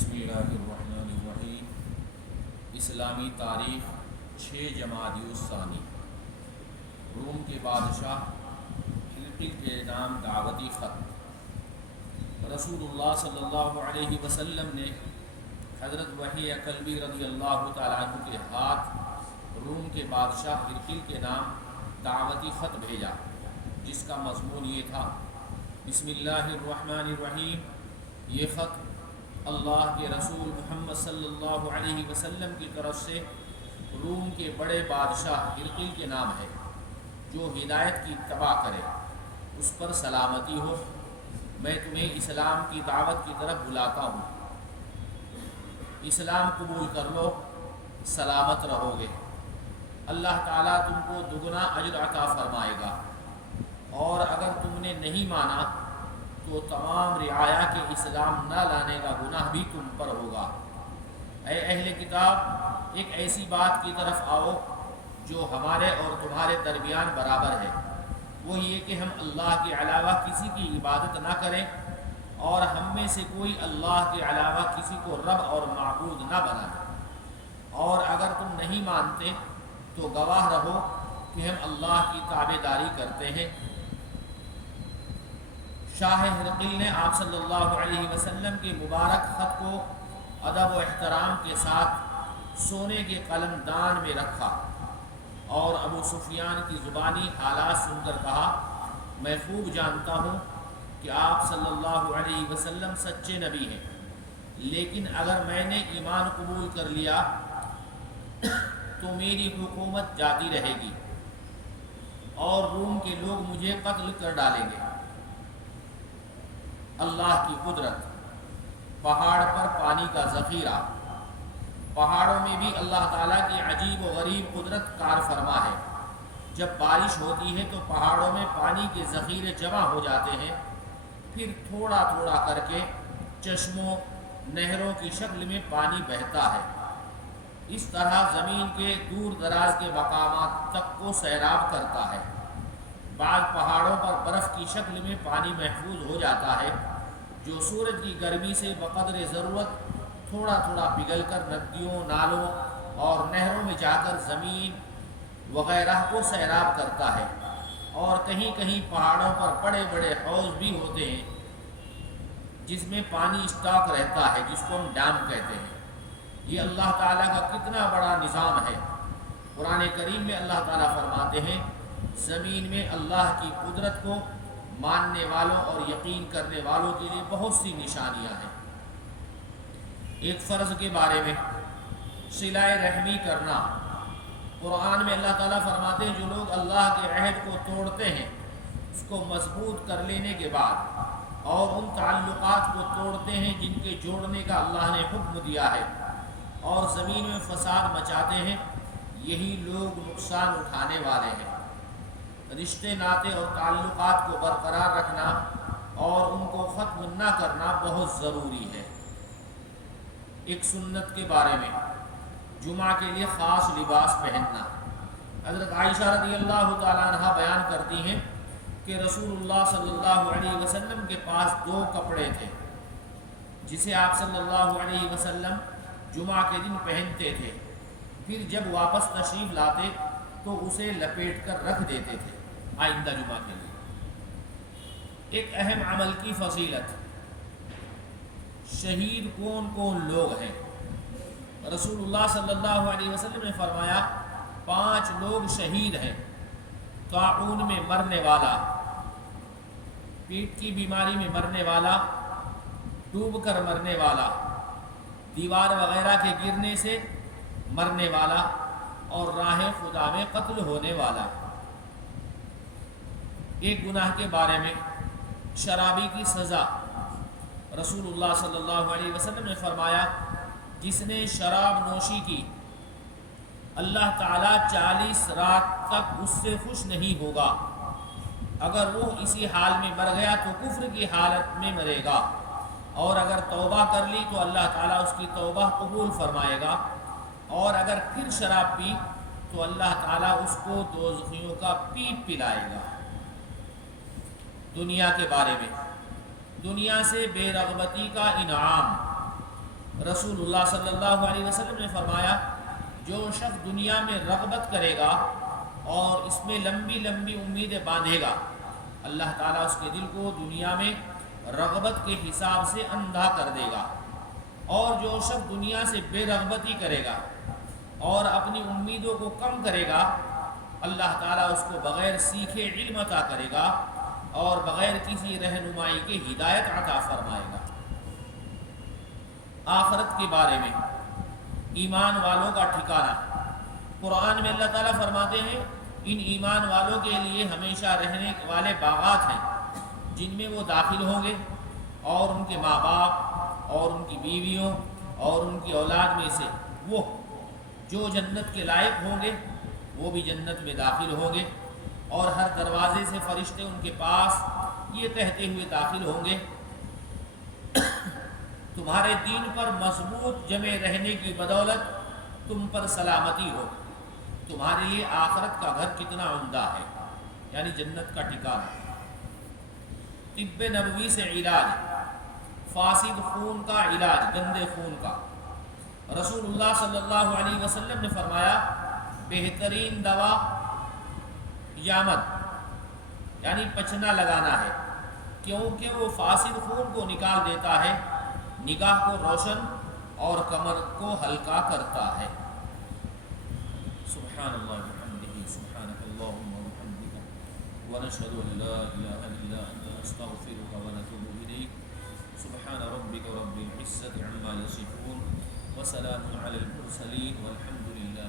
بسم اللہ الرحمن الرحیم۔ اسلامی تاریخ 6 جمادی الثانی۔ روم کے بادشاہ ہرقل کے نام دعوتی خط۔ رسول اللہ صلی اللہ علیہ وسلم نے حضرت وحی کلبی رضی اللہ تعالیٰ عنہ کے ہاتھ روم کے بادشاہ ہرقل کے نام دعوتی خط بھیجا، جس کا مضمون یہ تھا: بسم اللہ الرحمن الرحیم۔ یہ خط اللہ کے رسول محمد صلی اللہ علیہ وسلم کی طرف سے روم کے بڑے بادشاہ ہرقل کے نام ہے، جو ہدایت کی اتباع کرے، اس پر سلامتی ہو۔ میں تمہیں اسلام کی دعوت کی طرف بلاتا ہوں، اسلام قبول کر لو، سلامت رہو گے۔ اللہ تعالیٰ تم کو دگنا اجر عطا فرمائے گا، اور اگر تم نے نہیں مانا تو تمام رعایا کے اسلام نہ لانے کا گناہ بھی تم پر ہوگا۔ اے اہل کتاب، ایک ایسی بات کی طرف آؤ جو ہمارے اور تمہارے درمیان برابر ہے، وہ یہ کہ ہم اللہ کے علاوہ کسی کی عبادت نہ کریں، اور ہم میں سے کوئی اللہ کے علاوہ کسی کو رب اور معبود نہ بنائے۔ اور اگر تم نہیں مانتے تو گواہ رہو کہ ہم اللہ کی تابعداری کرتے ہیں۔ شاہ ہرقل نے آپ صلی اللہ علیہ وسلم کے مبارک خط کو ادب و احترام کے ساتھ سونے کے قلم دان میں رکھا، اور ابو سفیان کی زبانی حالات سن کر کہا: میں خوب جانتا ہوں کہ آپ صلی اللہ علیہ وسلم سچے نبی ہیں، لیکن اگر میں نے ایمان قبول کر لیا تو میری حکومت جاتی رہے گی، اور روم کے لوگ مجھے قتل کر ڈالیں گے۔ اللہ کی قدرت، پہاڑ پر پانی کا ذخیرہ۔ پہاڑوں میں بھی اللہ تعالیٰ کی عجیب و غریب قدرت کار فرما ہے۔ جب بارش ہوتی ہے تو پہاڑوں میں پانی کے ذخیرے جمع ہو جاتے ہیں، پھر تھوڑا تھوڑا کر کے چشموں، نہروں کی شکل میں پانی بہتا ہے۔ اس طرح زمین کے دور دراز کے مقامات تک کو سیراب کرتا ہے۔ بعض پہاڑوں پر برف کی شکل میں پانی محفوظ ہو جاتا ہے، جو سورج کی گرمی سے بقدر ضرورت تھوڑا تھوڑا پگھل کر ندیوں، نالوں اور نہروں میں جا کر زمین وغیرہ کو سیراب کرتا ہے۔ اور کہیں کہیں پہاڑوں پر بڑے بڑے حوض بھی ہوتے ہیں، جس میں پانی اسٹاک رہتا ہے، جس کو ہم ڈیم کہتے ہیں۔ یہ اللہ تعالیٰ کا کتنا بڑا نظام ہے۔ قرآن کریم میں اللہ تعالیٰ فرماتے ہیں: زمین میں اللہ کی قدرت کو ماننے والوں اور یقین کرنے والوں کے لیے بہت سی نشانیاں ہیں۔ ایک فرض کے بارے میں، صلہ رحمی کرنا۔ قرآن میں اللہ تعالیٰ فرماتے ہیں: جو لوگ اللہ کے عہد کو توڑتے ہیں، اس کو مضبوط کر لینے کے بعد، اور ان تعلقات کو توڑتے ہیں جن کے جوڑنے کا اللہ نے حکم دیا ہے، اور زمین میں فساد مچاتے ہیں، یہی لوگ نقصان اٹھانے والے ہیں۔ رشتے ناطے اور تعلقات کو برقرار رکھنا اور ان کو ختم نہ کرنا بہت ضروری ہے۔ ایک سنت کے بارے میں، جمعہ کے لیے خاص لباس پہننا۔ حضرت عائشہ رضی اللہ تعالیٰ عنہ بیان کرتی ہیں کہ رسول اللہ صلی اللہ علیہ وسلم کے پاس 2 کپڑے تھے، جسے آپ صلی اللہ علیہ وسلم جمعہ کے دن پہنتے تھے، پھر جب واپس تشریف لاتے تو اسے لپیٹ کر رکھ دیتے تھے آئندہ جمعہ کے لیے۔ ایک اہم عمل کی فضیلت۔ شہید کون کون لوگ ہیں؟ رسول اللہ صلی اللہ علیہ وسلم نے فرمایا: 5 لوگ شہید ہیں: طاعون میں مرنے والا، پیٹ کی بیماری میں مرنے والا، ڈوب کر مرنے والا، دیوار وغیرہ کے گرنے سے مرنے والا، اور راہ خدا میں قتل ہونے والا۔ ایک گناہ کے بارے میں، شرابی کی سزا۔ رسول اللہ صلی اللہ علیہ وسلم نے فرمایا: جس نے شراب نوشی کی، اللہ تعالیٰ 40 رات تک اس سے خوش نہیں ہوگا۔ اگر وہ اسی حال میں مر گیا تو کفر کی حالت میں مرے گا، اور اگر توبہ کر لی تو اللہ تعالیٰ اس کی توبہ قبول فرمائے گا، اور اگر پھر شراب پی تو اللہ تعالیٰ اس کو دوزخیوں کا پیپ پلائے گا۔ دنیا کے بارے میں، دنیا سے بے رغبتی کا انعام۔ رسول اللہ صلی اللہ علیہ وسلم نے فرمایا جو شخص دنیا میں رغبت کرے گا اور اس میں لمبی لمبی امیدیں باندھے گا، اللہ تعالیٰ اس کے دل کو دنیا میں رغبت کے حساب سے اندھا کر دے گا، اور جو شخص دنیا سے بے رغبتی کرے گا اور اپنی امیدوں کو کم کرے گا، اللہ تعالیٰ اس کو بغیر سیکھے علم عطا کرے گا اور بغیر کسی رہنمائی کے ہدایت عطا فرمائے گا۔ آخرت کے بارے میں ایمان والوں کا ٹھکانہ، قرآن میں اللہ تعالیٰ فرماتے ہیں ان ایمان والوں کے لیے ہمیشہ رہنے والے باغات ہیں جن میں وہ داخل ہوں گے، اور ان کے ماں باپ اور ان کی بیویوں اور ان کی اولاد میں سے وہ جو جنت کے لائق ہوں گے وہ بھی جنت میں داخل ہوں گے، اور ہر دروازے سے فرشتے ان کے پاس یہ کہتے ہوئے داخل ہوں گے تمہارے دین پر مضبوط جمے رہنے کی بدولت تم پر سلامتی ہو، تمہارے لیے آخرت کا گھر کتنا عمدہ ہے، یعنی جنت کا ٹھکانہ۔ طب نبوی سے علاج، فاسد خون کا علاج، گندے خون کا، رسول اللہ صلی اللہ علیہ وسلم نے فرمایا بہترین دوا یامت یعنی پچنا لگانا ہے، کیونکہ وہ فاسد خون کو نکال دیتا ہے، نگاہ کو روشن اور کمر کو ہلکا کرتا ہے۔ سبحان اللہ وبحمدہ، سبحانک اللہم وبحمدک، ونشہد ان لا الہ الا انت نستغفرک ونتوب الیک۔ سبحان ربک رب العزة عما یصفون وسلام علی المرسلین والحمد للہ۔